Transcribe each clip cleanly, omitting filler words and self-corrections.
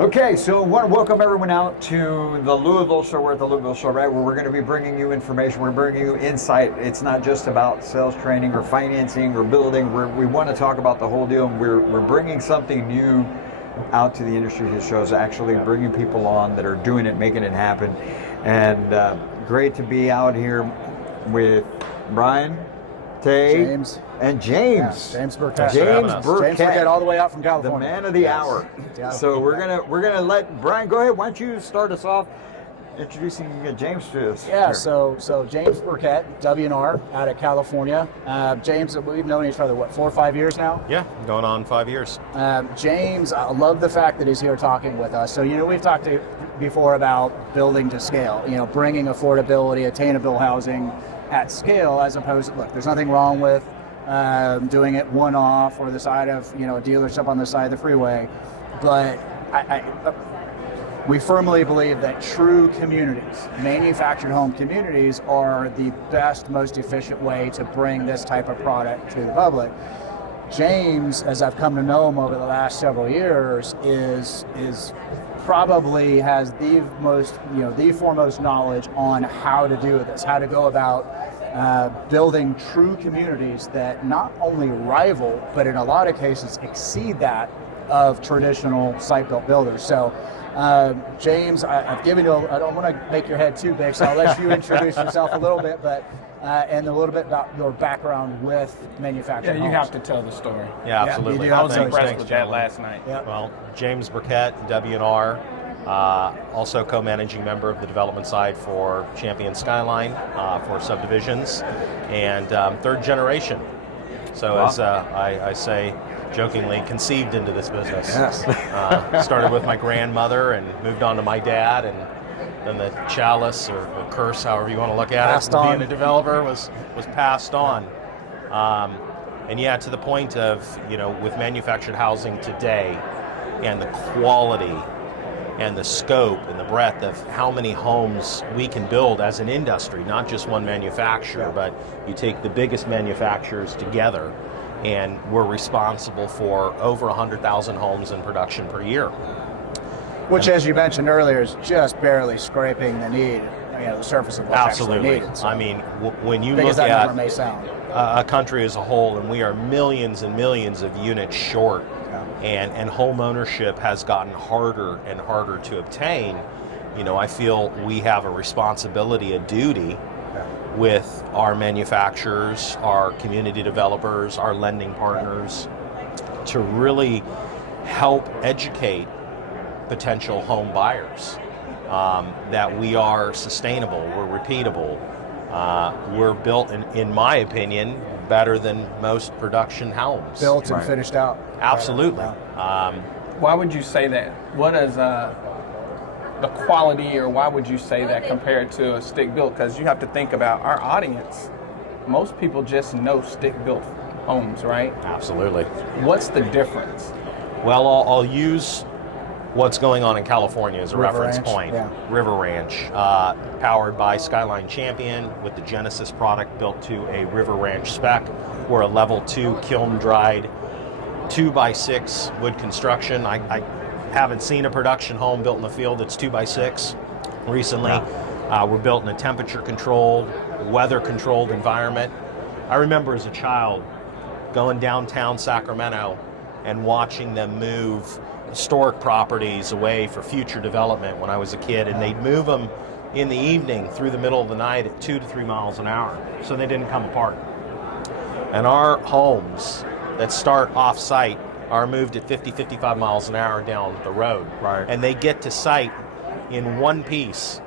Okay, so I want to welcome everyone out to the Louisville show. We're at the Louisville show, right, where we're going to be bringing you information. We're bringing you insight. It's not just about sales training or financing or building. We want to talk about the whole deal. And we're bringing something new out to the industry. This show is actually bringing people on that are doing it, making it happen. And great to be out here with Brian, Tay, James. And James. Yeah, James Burkett. James Burkett all the way out from the California. man of the hour. Yeah. So we're gonna let Brian go ahead. Why don't you start us off introducing James to us? Yeah, here. so James Burkett, W&R, out of California. James, we've known each other, 4 or 5 years now? Yeah, going on 5 years. James, I love the fact that he's here talking with us. So, we've talked before about building to scale, bringing affordability, attainable housing at scale, as opposed to, look, there's nothing wrong with doing it one-off or the side of, a dealership on the side of the freeway. But we firmly believe that true communities, manufactured home communities, are the best, most efficient way to bring this type of product to the public. James, as I've come to know him over the last several years, is probably has the most, the foremost knowledge on how to do this, how to go about building true communities that not only rival, but in a lot of cases exceed that of traditional site-built builders. So, James, I've given you, I don't want to make your head too big, so I'll let you introduce yourself a little bit, but and a little bit about your background with manufacturing Yeah, you homes. have to tell the story. Yeah, absolutely. you do. I was Thanks, impressed with that last night. Yeah. Well, James Burkett, W&R, also co-managing member of the development side for Champion Skyline for subdivisions, and third generation. So Wow. as I say jokingly, conceived into this business. Yes. Started with my grandmother and moved on to my dad, and then the chalice or curse, however you want to look at Passed it, of on. being a developer was passed on. And yeah, to the point of, with manufactured housing today and the quality and the scope and the breadth of how many homes we can build as an industry, not just one manufacturer, but you take the biggest manufacturers together, and we're responsible for over 100,000 homes in production per year. Which, as you mentioned earlier, is just barely scraping the need, the surface of what's actually Absolutely. needed. So, I mean, when you big look as that at number may sound. a country as a whole, and we are millions and millions of units short, and home ownership has gotten harder and harder to obtain, I feel we have a responsibility, a duty with our manufacturers, our community developers, our lending partners, to really help educate potential home buyers that we are sustainable, we're repeatable, we're built, in my opinion, better than most production homes. Built and finished out. Absolutely. Why would you say that? What is the quality, or why would you say that compared to a stick built? Because you have to think about our audience. Most people just know stick built homes, right? Absolutely. What's the difference? Well, I'll use what's going on in California as a River reference Ranch, point. yeah. River Ranch, powered by Skyline Champion with the Genesis product built to a River Ranch spec. We're a level 2 kiln dried 2x6 wood construction. I haven't seen a production home built in the field that's 2x6 recently. We're built in a temperature controlled, weather controlled environment. I remember as a child going downtown Sacramento and watching them move historic properties away for future development when I was a kid, and they'd move them in the evening through the middle of the night at 2 to 3 miles an hour so they didn't come apart. And our homes that start off-site are moved at 50, 55 miles an hour down the road. Right. And they get to site in one piece.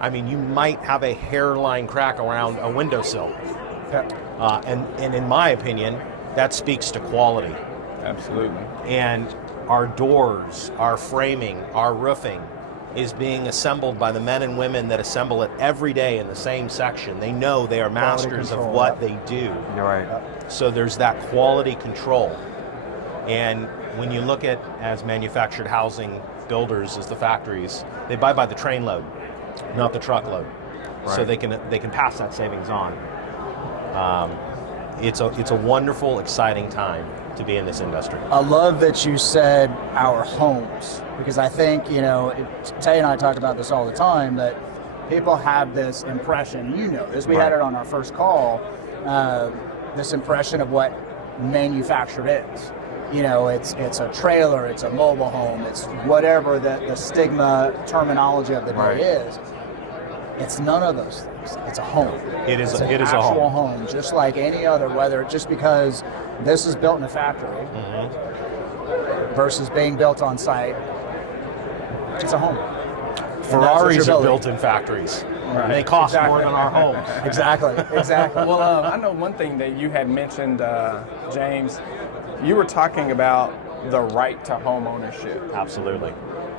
I mean, you might have a hairline crack around a windowsill. And in my opinion, that speaks to quality. Absolutely. And our doors, our framing, our roofing is being assembled by the men and women that assemble it every day in the same section. They know they are masters of control, what they do. You're right. So there's that quality control. And when you look at, as manufactured housing builders, as the factories, they buy by the train load, not the truckload. So Right. they can pass that savings on. It's a wonderful, exciting time to be in this industry. I love that you said our homes, because I think, Tay and I talk about this all the time, that people have this impression, this, we had it on our first call, this impression of what manufactured is. It's a trailer, it's a mobile home, it's whatever the stigma terminology of the day is. It's none of those things. It's a home. It is it's an a actual home, just like any other, whether just because this is built in a factory versus being built on site. It's a home. Ferraris are built in factories. Right. They cost more than our homes. Exactly. Well, I know one thing that you had mentioned, James. You were talking about the right to home ownership. Absolutely.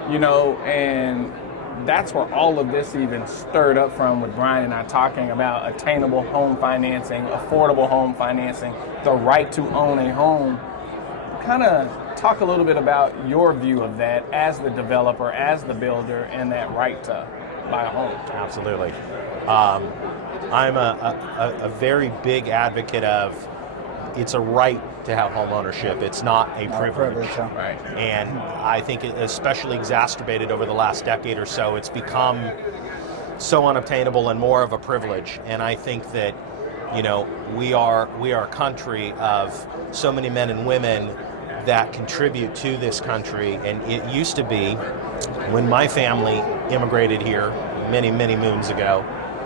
And that's where all of this even stirred up from, with Brian and I talking about attainable home financing, affordable home financing, the right to own a home. Kind of talk a little bit about your view of that as the developer, as the builder, and that right to buy a home. Absolutely. I'm a very big advocate of, it's a right to have home ownership. It's not a privilege. Right. And I think it especially exacerbated over the last decade or so. It's become so unobtainable and more of a privilege. And I think that, we are a country of so many men and women that contribute to this country. And it used to be, when my family immigrated here many, many moons ago,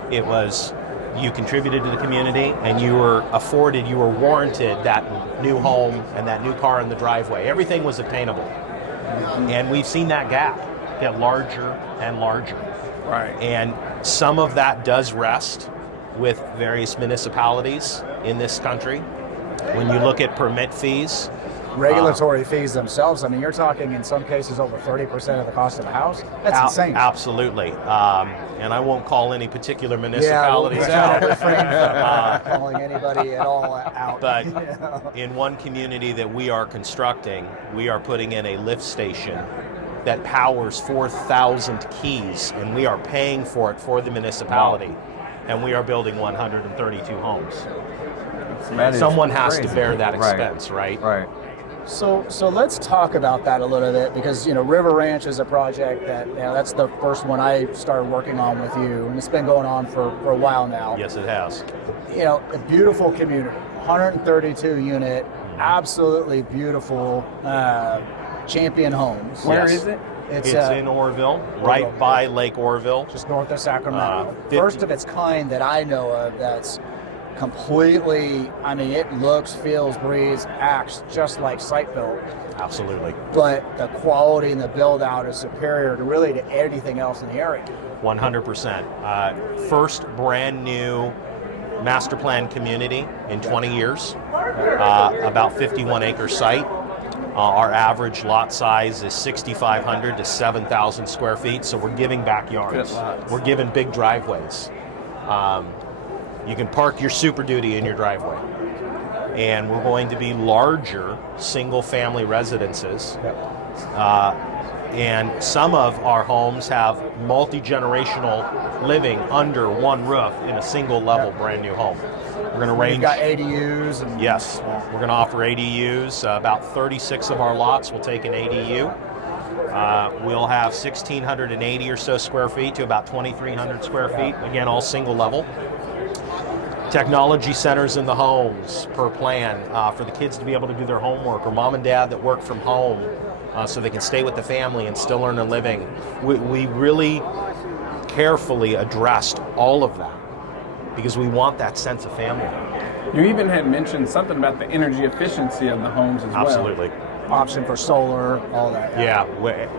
it was, you contributed to the community and you were warranted that new home and that new car in the driveway. Everything was obtainable. And we've seen that gap get larger and larger. Right. And some of that does rest with various municipalities in this country. When you look at permit fees, regulatory fees themselves, you're talking in some cases over 30% of the cost of a house. That's insane. Absolutely. And I won't call any particular municipalities out. Calling anybody at all out. But in one community that we are constructing, we are putting in a lift station that powers 4,000 keys, and we are paying for it for the municipality. Wow. And we are building 132 homes. Someone has to bear that expense, right? Right. So let's talk about that a little bit, because River Ranch is a project that that's the first one I started working on with you, and it's been going on for a while now. Yes, it has. A beautiful community, 132 unit, absolutely beautiful, champion homes. Where is it? It's in Oroville, right by Lake Oroville, just north of Sacramento. First of its kind that I know of that's completely, it looks, feels, breathes, acts just like site built. Absolutely. But the quality and the build out is superior to anything else in the area. 100%. First brand new master plan community in 20 years, about 51 acre site. Our average lot size is 6,500 to 7,000 square feet, so we're giving backyards. We're giving big driveways. You can park your Super Duty in your driveway. And we're going to be larger single-family residences. And some of our homes have multi-generational living under one roof in a single-level brand new home. We're going to range. We've got ADUs. Yes, we're going to offer ADUs. About 36 of our lots will take an ADU. We'll have 1,680 or so square feet to about 2,300 square feet. Again, all single level. Technology centers in the homes per plan for the kids to be able to do their homework, or mom and dad that work from home so they can stay with the family and still earn a living. We really carefully addressed all of that because we want that sense of family. You even had mentioned something about the energy efficiency of the homes as well. Absolutely. Option for solar, all that. Yeah,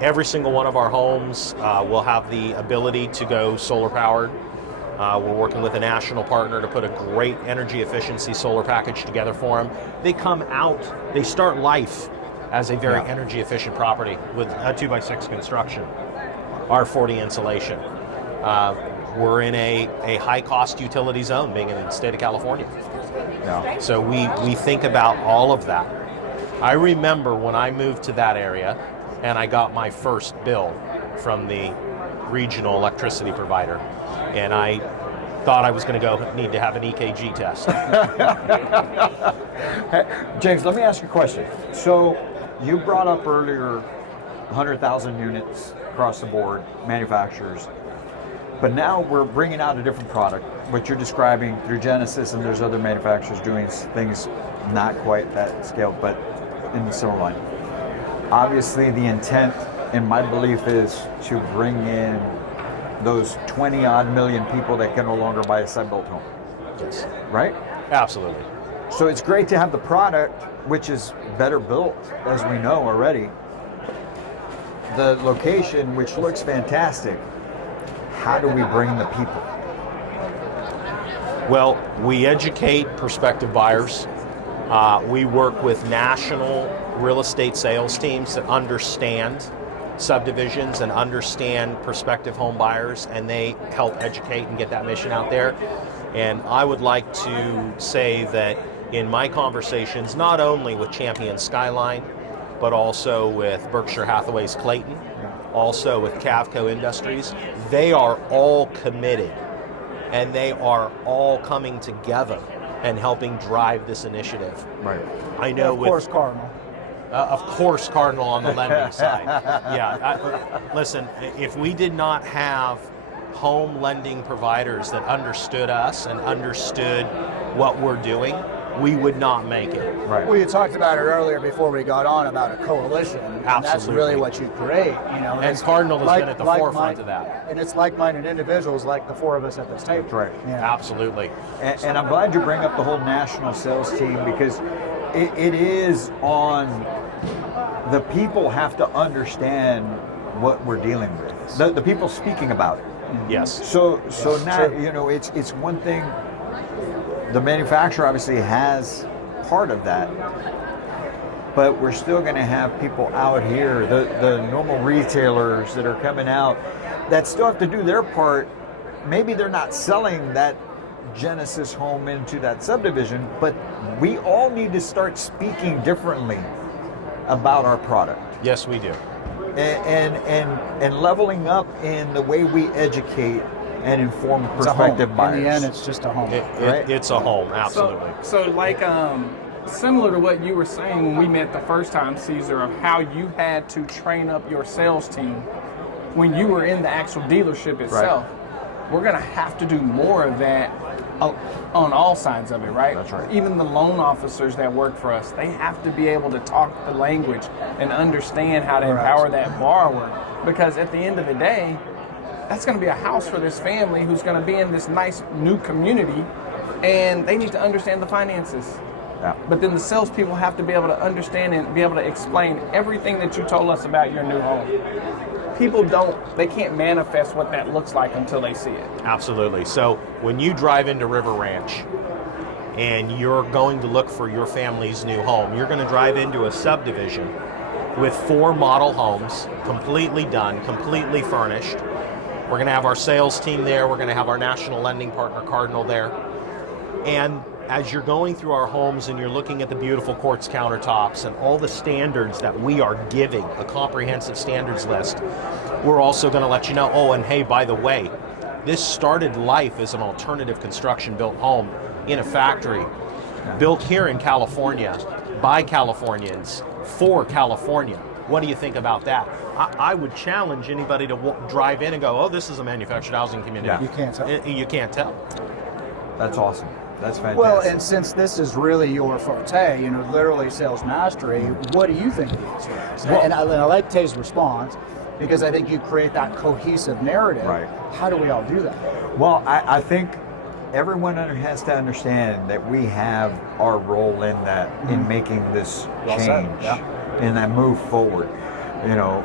every single one of our homes will have the ability to go solar powered. We're working with a national partner to put a great energy efficiency solar package together for them. They start life as a very energy efficient property with a 2x6 construction, R40 insulation. We're in a high cost utility zone, being in the state of California. Yeah. So we think about all of that. I remember when I moved to that area and I got my first bill from the regional electricity provider, and I thought I was going to need to have an EKG test. James, let me ask you a question. So you brought up earlier 100,000 units across the board, manufacturers. But now we're bringing out a different product, what you're describing through Genesis, and there's other manufacturers doing things not quite that scale, but in the similar line. Obviously, the intent, in my belief, is to bring in those 20-odd million people that can no longer buy a site-built home. Yes. Right? Absolutely. So it's great to have the product, which is better built, as we know already. The location, which looks fantastic. How do we bring the people? Well, we educate prospective buyers. We work with national real estate sales teams that understand subdivisions and understand prospective home buyers, and they help educate and get that mission out there. And I would like to say that in my conversations, not only with Champion Skyline, but also with Berkshire Hathaway's Clayton, also with Cavco Industries, they are all committed and they are all coming together and helping drive this initiative. Right. I know Of course, Cardinal. Of course, Cardinal on the lending side. Yeah, listen, if we did not have home lending providers that understood us and understood what we're doing, we would not make it. Right. Well, you talked about it earlier before we got on about a coalition. And that's Absolutely. really what you create, you know. And Cardinal has been at the forefront of that. And it's like-minded individuals like the four of us at this table. That's right. Yeah. Absolutely. And I'm glad you bring up the whole national sales team, because it is on, the people have to understand what we're dealing with. The people speaking about it. Yes. So now, you know, it's one thing, the manufacturer obviously has part of that, but we're still going to have people out here, the normal retailers that are coming out, that still have to do their part. Maybe they're not selling that Genesis home into that subdivision, but we all need to start speaking differently about our product. Yes, we do. And leveling up in the way we educate and inform It's a home. prospective buyers. In the end, it's just a home. Right. It's a home, absolutely. So like similar to what you were saying when we met the first time, Cesar, of how you had to train up your sales team when you were in the actual dealership itself. We're going to have to do more of that on all sides of it, right? That's right. Even the loan officers that work for us, they have to be able to talk the language and understand how to empower that borrower. Because at the end of the day, that's going to be a house for this family who's going to be in this nice new community, and they need to understand the finances. Yeah. But then the salespeople have to be able to understand and be able to explain everything that you told us about your new home. People they can't manifest what that looks like until they see it. Absolutely. So when you drive into River Ranch and you're going to look for your family's new home, you're going to drive into a subdivision with 4 model homes, completely done, completely furnished. We're going to have our sales team there. We're going to have our national lending partner, Cardinal, there. And as you're going through our homes and you're looking at the beautiful quartz countertops and all the standards that we are giving, a comprehensive standards list, we're also going to let you know, oh, and hey, by the way, this started life as an alternative construction built home in a factory, built here in California, by Californians, for California. What do you think about that? I would challenge anybody to drive in and go, oh, this is a manufactured housing community. Yeah. You can't tell. You can't tell. That's awesome. That's fantastic. Well, and since this is really your forte, you know, literally sales mastery, what do you think the answer is? Well- and I like Tay's response, because I think you create that cohesive narrative. Right. How do we all do that? Well, I think everyone has to understand that we have our role in that, in making this Well change, said, in that move forward. You know,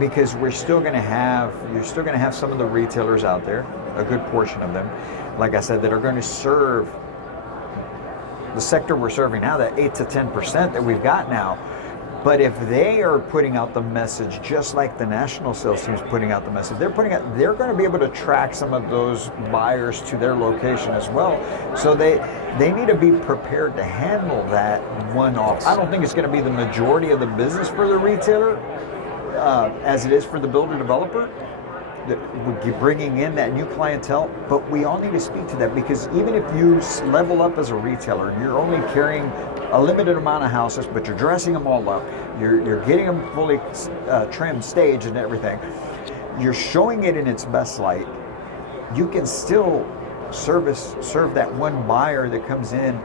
because you're still going to have some of the retailers out there, a good portion of them, like I said, that are going to serve the sector we're serving now, that 8 to 10% that we've got now. But if they are putting out the message, just like the national sales team is putting out the message, they're going to be able to track some of those buyers to their location as well. So they need to be prepared to handle that one-off. I don't think it's going to be the majority of the business for the retailer, as it is for the builder developer. that would be bringing in that new clientele, but we all need to speak to that, because even if you level up as a retailer, you're only carrying a limited amount of houses, but you're dressing them all up, you're getting them fully trimmed, staged and everything, you're showing it in its best light, you can still serve that one buyer that comes in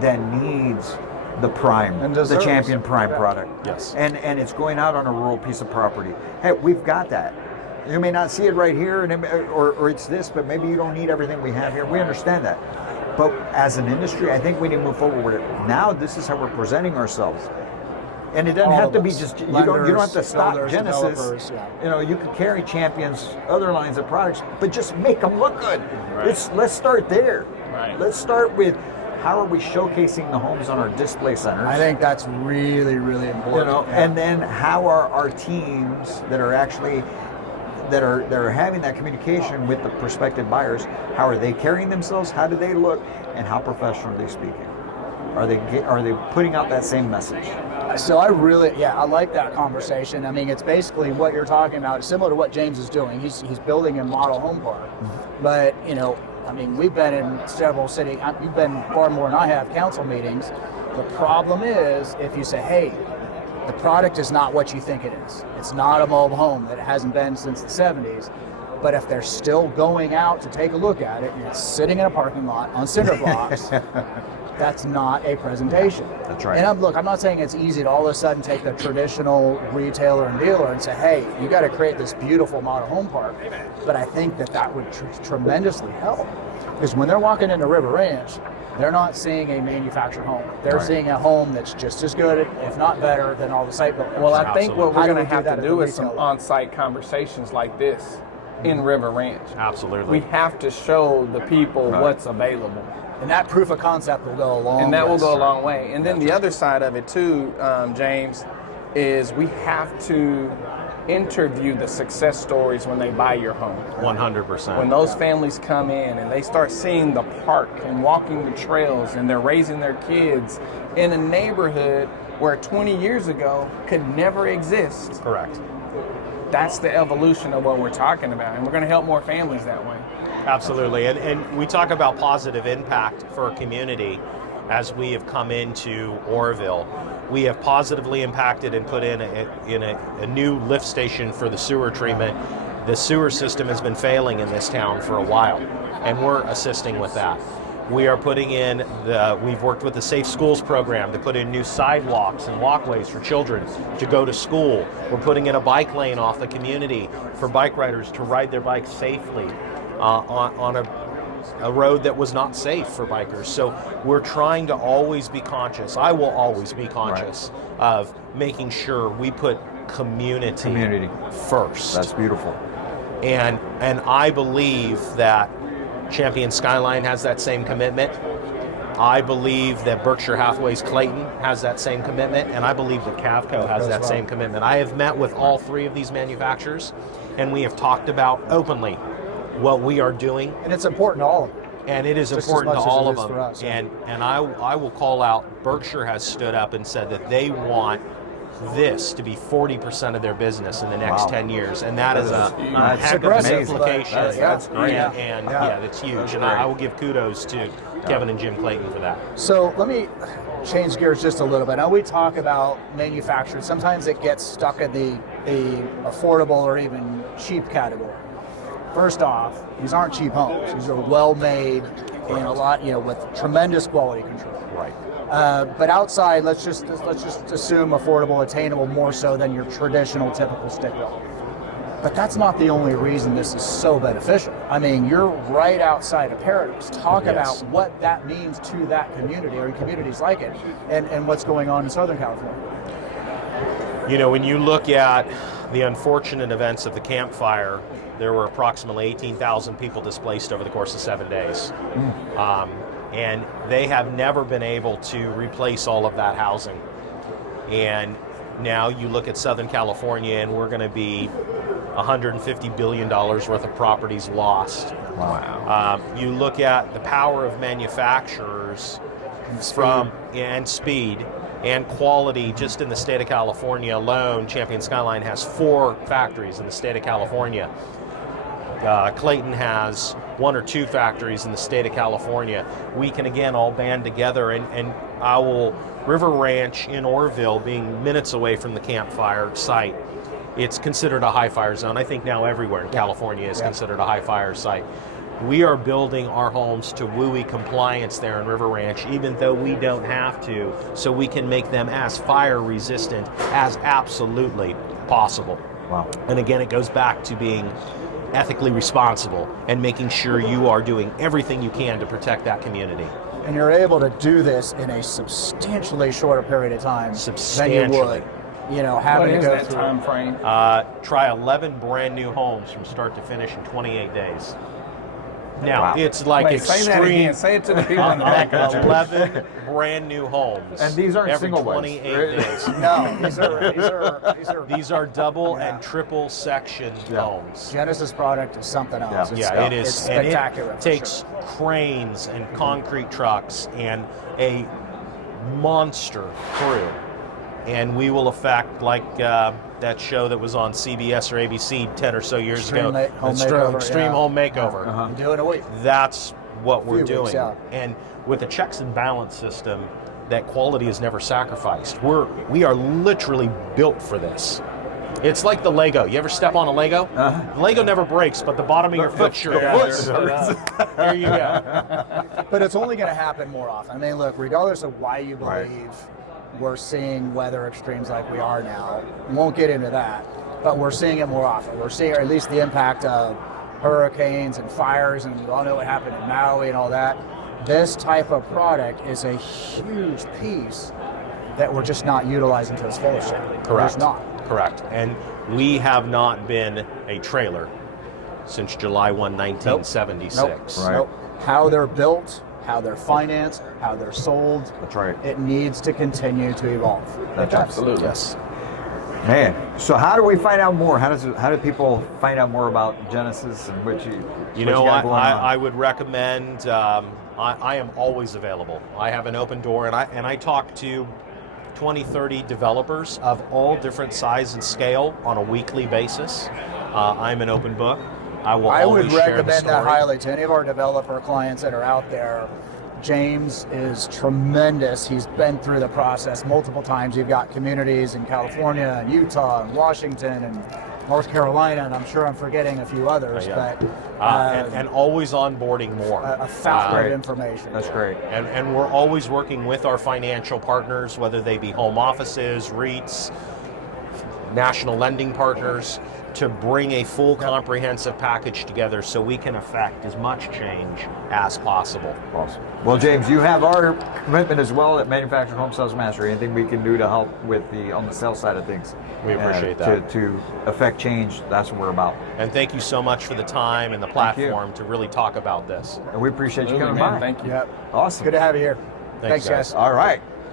that needs the prime, And the deserves. champion prime Yeah. product. Yes. And it's going out on a rural piece of property. Hey, we've got that. You may not see it right here, and or it's this, but maybe you don't need everything we have here. We understand that. But as an industry, I think we need to move forward with it. Now, this is how we're presenting ourselves. And it doesn't All have of to be us. just, you don't have to stop Builders, Genesis. developers, yeah. You know, you could carry Champions, other lines of products, but just make them look good. Right. Let's start there. Right. Let's start with, how are we showcasing the homes on our display centers? I think that's really, really important. You know, and then how are our teams that are actually that are having that communication with the prospective buyers, how are they carrying themselves, how do they look, and how professional are they speaking? Are they putting out that same message? So I like that conversation. I mean, it's basically what you're talking about. It's similar to what James is doing. He's building a model home park. But, you know, I mean, we've been in several city, you've been far more than I have, council meetings. The problem is, if you say, hey, the product is not what you think it is. It's not a mobile home that it hasn't been since the 70s. But if they're still going out to take a look at it and it's sitting in a parking lot on cinder blocks, that's not a presentation. That's right. And I'm not saying it's easy to all of a sudden take the traditional retailer and dealer and say, hey, you got to create this beautiful model home park. But I think that would tremendously help. Because when they're walking into River Ranch, they're not seeing a manufactured home. They're Right. seeing a home that's just as good, if not better, than all the site builders. Well, I think what Absolutely. we're How do going to we do have that to at do the is some retailer? on-site conversations like this in River Ranch. Absolutely. We have to show the people what's available. And that proof of concept will go a long And that will way. go a long way. And then the other side of it too, James, is we have to interview the success stories when they buy your home. 100%. When those families come in and they start seeing the park and walking the trails and they're raising their kids in a neighborhood where 20 years ago could never exist. Correct. That's the evolution of what we're talking about. And we're going to help more families that way. Absolutely. And we talk about positive impact for a community. As we have come into Oroville, we have positively impacted and put in a new lift station for the sewer treatment. The sewer system has been failing in this town for a while, and we're assisting with that. We are putting in we've worked with the Safe Schools program to put in new sidewalks and walkways for children to go to school. We're putting in a bike lane off the community for bike riders to ride their bikes safely on a road that was not safe for bikers. So we're trying to always be conscious. I will always be conscious of making sure we put community first. That's beautiful. And I believe that Champion Skyline has that same commitment. I believe that Berkshire Hathaway's Clayton has that same commitment, and I believe that Cavco has that same commitment. I have met with all three of these manufacturers, and we have talked about openly what we are doing. And it's important to all of them. And it is Just as important to much as all it of is them. for us, yeah. And I will call out, Berkshire has stood up and said that they want this to be 40% of their business in the next Wow. 10 years. And that is a That's heck of aggressive, an implication. but that's great. And that's huge. And I will give kudos to Kevin and Jim Clayton for that. So let me change gears just a little bit. Now we talk about manufacturing. Sometimes it gets stuck in the affordable or even cheap category. First off, these aren't cheap homes. These are well-made and a lot, with tremendous quality control. Right. But outside, let's just assume affordable, attainable more so than your traditional, typical stick built. But that's not the only reason this is so beneficial. I mean, you're right outside of Paradise. Talk Yes. about what that means to that community or communities like it, and what's going on in Southern California. When you look at the unfortunate events of the Camp Fire, there were approximately 18,000 people displaced over the course of 7 days. And they have never been able to replace all of that housing. And now you look at Southern California, and we're going to be $150 billion worth of properties lost. Wow. You look at the power of manufacturers and speed and quality. Just in the state of California alone, Champion Skyline has 4 factories in the state of California. Clayton has 1 or 2 factories in the state of California. We can again all band together, and our River Ranch in Orville, being minutes away from the campfire site, it's considered a high fire zone. I think now everywhere in California is considered a high fire site. We are building our homes to WUI compliance there in River Ranch, even though we don't have to, so we can make them as fire resistant as absolutely possible. Wow. And again, it goes back to being ethically responsible and making sure you are doing everything you can to protect that community. And you're able to do this in a substantially shorter period of time than you would, What having to is go that through. time frame? Try 11 brand new homes from start to finish in 28 days. Now, Wow. it's like Wait, say that extreme. again. Say it to the people in the back of you. 11 brand new homes. And these aren't every single ones, 28 right? days. No, These are double Yeah. and triple section homes. Genesis product is something else. Yeah, it is. It's And spectacular. it takes cranes and concrete trucks and a monster crew. And we will affect, like that show that was on CBS or ABC 10 or so years Extreme ago, Home Makeover, Extreme yeah. Home Makeover. You do it in a week. That's what we're Few weeks, doing. yeah. And with a checks and balance system, that quality is never sacrificed. We are literally built for this. It's like the Lego. You ever step on a Lego? The Lego never breaks, but the bottom of your foot sure does. There you go. But it's only going to happen more often. I mean, look, regardless of why you believe Right. we're seeing weather extremes like we are now, we won't get into that, but we're seeing it more often. We're seeing at least the impact of hurricanes and fires, and we all know what happened in Maui and all that. This type of product is a huge piece that we're just not utilizing to its fullest yet. We're Correct. just not. Correct. And we have not been a trailer since July 1, 1976. Right. Nope. How they're built, how they're financed, how they're sold. That's right. It needs to continue to evolve. It does. Absolutely. Yes. Man, so how do we find out more? How do people find out more about Genesis and what you got going on? I would recommend. I am always available. I have an open door, and I talk to 20, 30 developers of all different size and scale on a weekly basis. I'm an open book. I will I always would share the recommend that story. highly to any of our developer clients that are out there. James is tremendous. He's been through the process multiple times. You've got communities in California and Utah and Washington and North Carolina, and I'm sure I'm forgetting a few others, Yeah. but and always onboarding more. a fountain Great. of information. That's great. And we're always working with our financial partners, whether they be home offices, REITs, national lending partners, to bring a full comprehensive package together so we can affect as much change as possible. Awesome. Well, James, you have our commitment as well at Manufactured Home Sales Mastery. Anything we can do to help with on the sales side of things. We appreciate that. To affect change, that's what we're about. And thank you so much for the time and the you. platform to really talk about this. And we appreciate you Absolutely, coming man. by. Thank you. Yep. Awesome. Good to have you here. Thanks, guys. guys. All right.